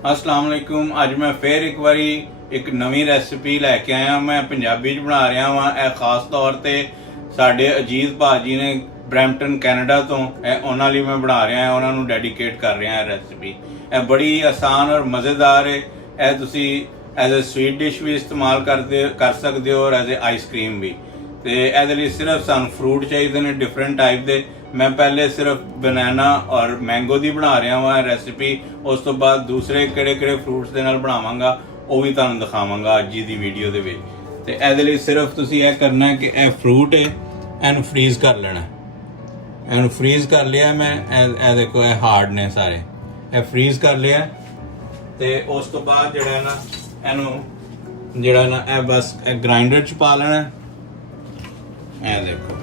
अस्सलाम वालेकुम। अज मैं फिर एक बारी एक नवी रेसिपी लैके आया। मैं पंजाबी च बना रहा वा। यह खास तौर पर साढ़े अजीत भाजी ने ब्रैम्पटन कैनेडा तो उन्होंने लिए मैं बना रहा है, उन्होंने डेडिकेट कर रहा है रेसिपी। यह बड़ी आसान और मज़ेदार है। यह तुसी एज ए स्वीट डिश भी इस्तेमाल कर सकते हो और एज ए आइसक्रीम भी। तो ये सिर्फ सानू फ्रूट चाहिए ने डिफरेंट टाइप के। मैं पहले सिर्फ बनाना और मैंगो की बना रहा वा रेसिपी। उस तो बाद दूसरे किहड़े फ्रूट्स के नाल बनावांगा वो भी तुहानू दिखावांगा अज की वीडियो के विच। ते इहदे सिर्फ तुसीं यह करना है कि यह फ्रूट है इहनू फ्रीज कर लेना। इहनू फ्रीज कर लिया मैं। ए देखो यह हार्ड ने सारे, यह फ्रीज कर लिया। तो उस तो बाद जिहड़ा ना इहनू जिहड़ा ना यह बस ग्राइंडर च पा लेना। यह देखो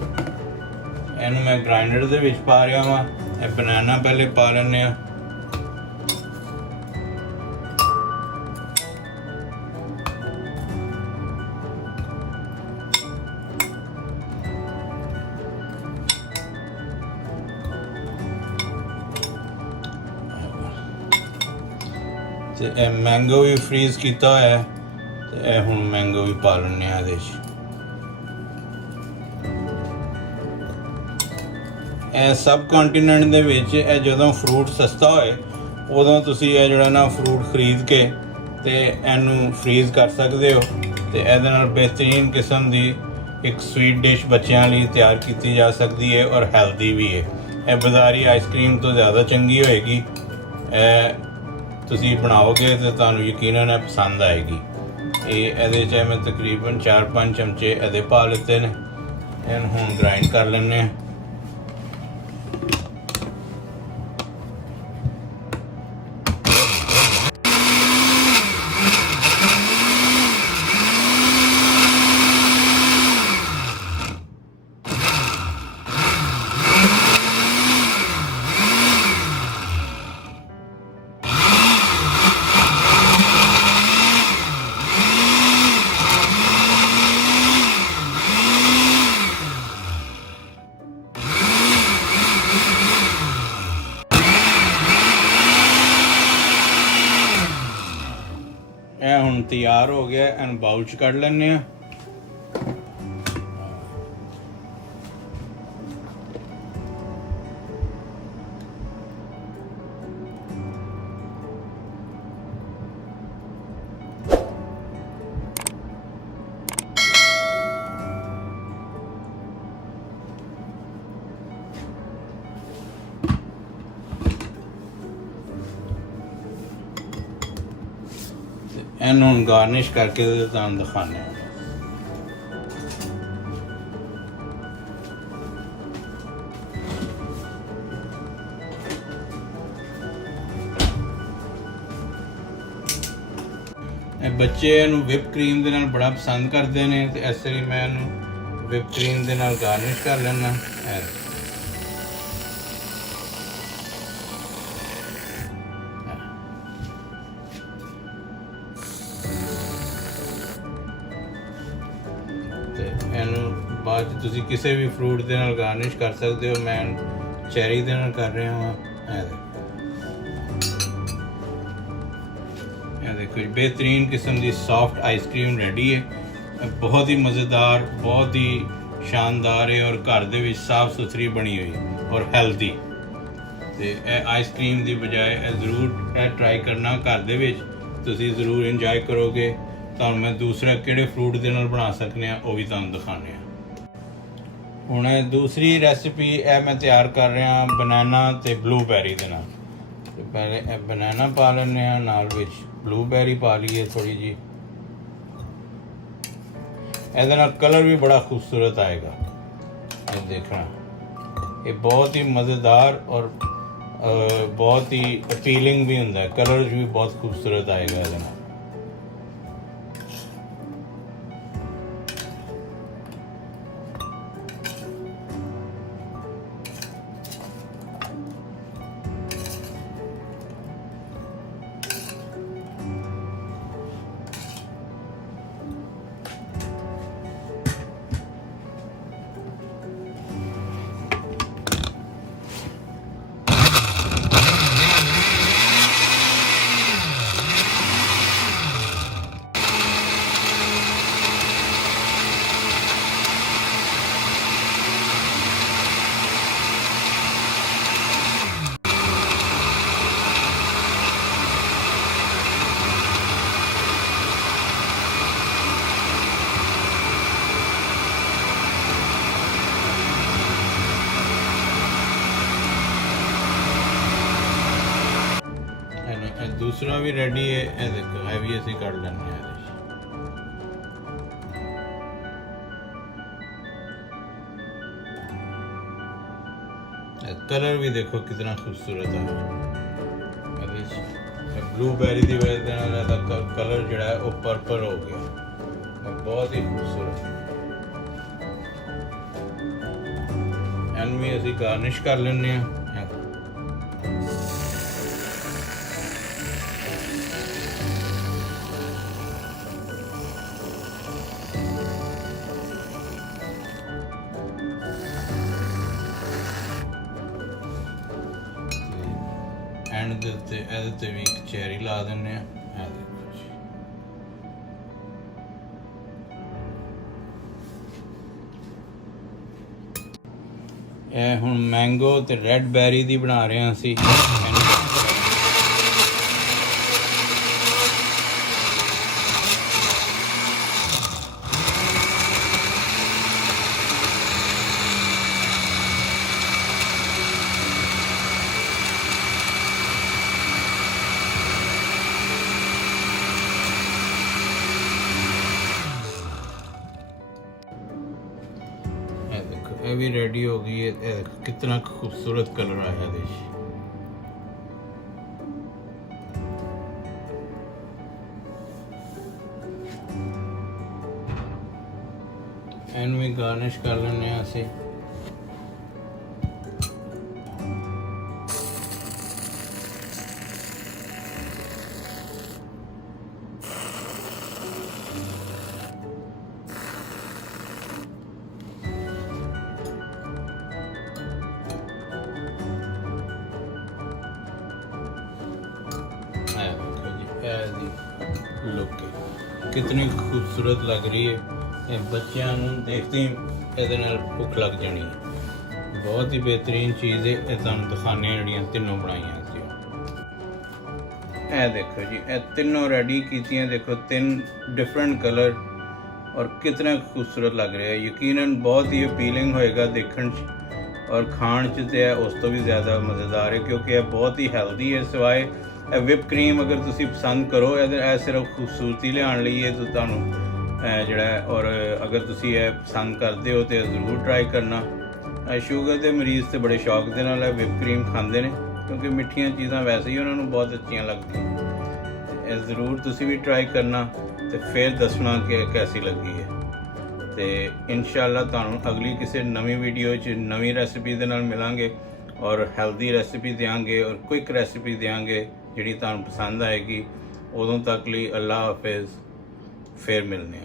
इनू मैं ग्राइंडर दे विच पा रहा वा। यह बनाना पहले पा लेने। ते मैंगो भी फ्रीज किया होया है। ते हुण मैंगो भी पा लेने इहदे च। सब कॉन्टीनेंट दे विच जदों फ्रूट सस्ता होए उदों तुसीं यह जिहड़ा ना फ्रूट खरीद के ते इहनू फ्रीज कर सकते हो। ते इहदे नाल बेहतरीन किस्म की एक स्वीट डिश बच्चों लिए तैयार की जा सकती है और हैल्दी भी है। यह बाज़ारी आइसक्रीम तो ज़्यादा चंगी होएगी। तुसीं बनाओगे तो तुहानू यकीनन पसंद आएगी। ये मैं तकरीबन 4-5 चमचे इहदे पा लेते हैं। इहनू हुण ग्राइंड कर लैने। यह हुण तैयार हो गया। इन बाउल च कढ़ लैने। इन्हू गार्निश करके तुहानू दिखाने। बच्चे इनू विप क्रीम दे नाल बड़ा पसंद करते हैं। तो इसलिए मैं इनू विप क्रीम दे नाल गार्निश कर लेना। बाद तुसी किसी भी फ्रूट के नाल गार्निश कर सकते हो। मैं चैरी के नाल कर रहा हाँ। देखो बेहतरीन किस्म की सॉफ्ट आइसक्रीम रेडी है। बहुत ही मज़ेदार, बहुत ही शानदार है और घर दे विच साफ सुथरी बनी हुई और हैल्दी। तो आइसक्रीम की बजाय जरूर ट्राई करना घर दे विच। तुसी जरूर इंजॉय करोगे। तो मैं दूसरा किहड़े फ्रूट के नाल बना सकने वो भी तुहानू दिखाने। हुण दूसरी रेसिपी मैं तैयार कर रहा बनाना ते ब्लूबेरी के नाल। तो पहले बनाना पा लेने नाल विच ब्लूबेरी पा लीए थोड़ी जी। इहदे नाल कलर भी बड़ा खूबसूरत आएगा। ये देखना, ये बहुत ही मज़ेदार और बहुत ही अपीलिंग भी होंदा है। कलर भी बहुत खूबसूरत आएगा इहदे नाल। दूसरा भी रेडी है, ये देखो ये भी ਅਸੀਂ ਕੱਢ ਲੈਣੇ ਆ। कलर भी देखो कितना खूबसूरत है। ब्लूबेरी की वजह से कलर जो है वो पर्पल हो गया, बहुत ही खूबसूरत। एंड भी असी गार्निश कर लेने। एंड दे उत्ते ਇਹਦੇ ਤੇ ਵੀ ਇੱਕ ਚੈਰੀ ਲਾ ਦਿੰਨੇ ਆ। ਇਹ ਦੇਖੋ ਜੀ, ਇਹ ਹੁਣ ਮੈਂਗੋ ਤੇ ਰੈਡ ਬੈਰੀ ਦੀ ਬਣਾ ਰਹੇ ਹਾਂ ਅਸੀਂ। ये भी रेडी हो गई है। कितना खूबसूरत कलर आया देखिए। एंड में गार्निश कर लेने ऐसे। लुक कितनी खूबसूरत लग रही है। बच्चों देखते ही ये भुख लग जानी है। बहुत ही बेहतरीन चीज़ है। ये तुम दिखाने जड़ियाँ तीनों बनाई सी। ए देखो जी, ये तीनों रेडी की। देखो 3 डिफरेंट कलर और कितना खूबसूरत लग रहा है। यकीनन बहुत ही अपीलिंग होएगा देखने और खाण च ते उस तो भी ज़्यादा मज़ेदार है, क्योंकि यह बहुत ही हेल्दी है। सिवाय विप क्रीम अगर तुसी पसंद करो, यह सिर्फ खूबसूरती लियाण लई है, तो तुहानूं जिहड़ा और अगर तुसी यह पसंद करते हो तो ज़रूर ट्राई करना। शुगर के मरीज़ तो बड़े शौक के नाल विप क्रीम खाते हैं, क्योंकि मिठियां चीज़ां वैसे ही उन्होंने बहुत अच्छियां लगदियां। ज़रूर तुसी भी ट्राई करना तो फिर दसना कि कैसी लगी है। तो इंशाअल्लाह तुहानूं अगली किसी नवी वीडियो च नवी रेसिपी दे नाल मिलांगे और हैल्दी रेसिपी देंगे और क्विक रेसिपी देंगे जिहड़ी तुहानूं पसंद आएगी। उदों तक लिए अल्लाह हाफिज़, फिर मिलने।